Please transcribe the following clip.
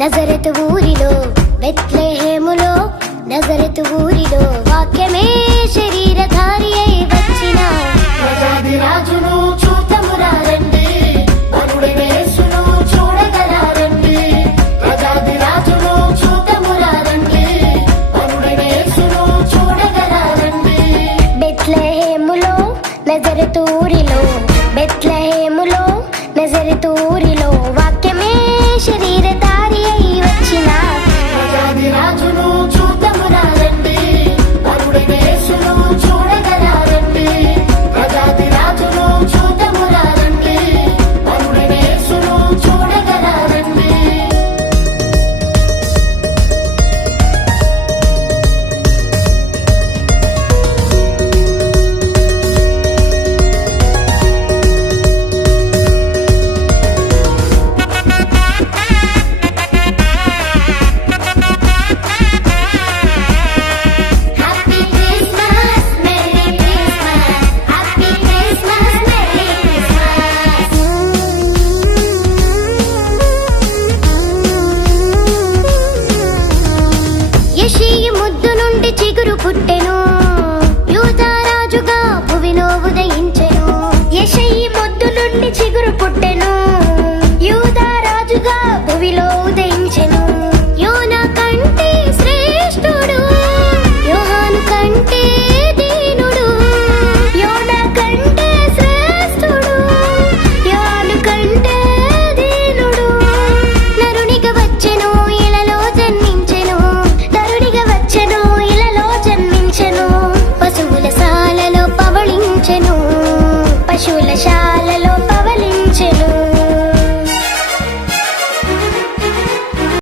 నజరతు ఊరిలో బెత్లెహేములో నజరతు ఊరిలో వాక్యమే శరీరధారి అయి వచ్చిన ప్రజాది రాజును చూతమురా రండి, వరుడైన యేసును చూడగరా రండి. ప్రజాది రాజును చూతమురా రండి, వరుడైన యేసును చూడగరా రండి. బెత్లెహేములో నజరతు ఊరిలో బెత్లెహేములో నజరతు ఊరిలో వాక్యమే శరీరధారి అయి వచ్చిన ప్రజాది రాజును చూతమురా రండి, వరుడైన యేసును చూడగరా రండి. ప్రజాది రాజును చూతమురా రండి, వరుడైన యేసును చూడగరా రండి. Happy Christmas merry Christmas, happy Christmas merry Christmas. యెషయి ముద్దు నుండి చిగురు పుట్టెను, యూదారాజుగా భువిలో ఉదయించెను. యెషయి ముద్దు నుండి చిగురు పుట్టెను,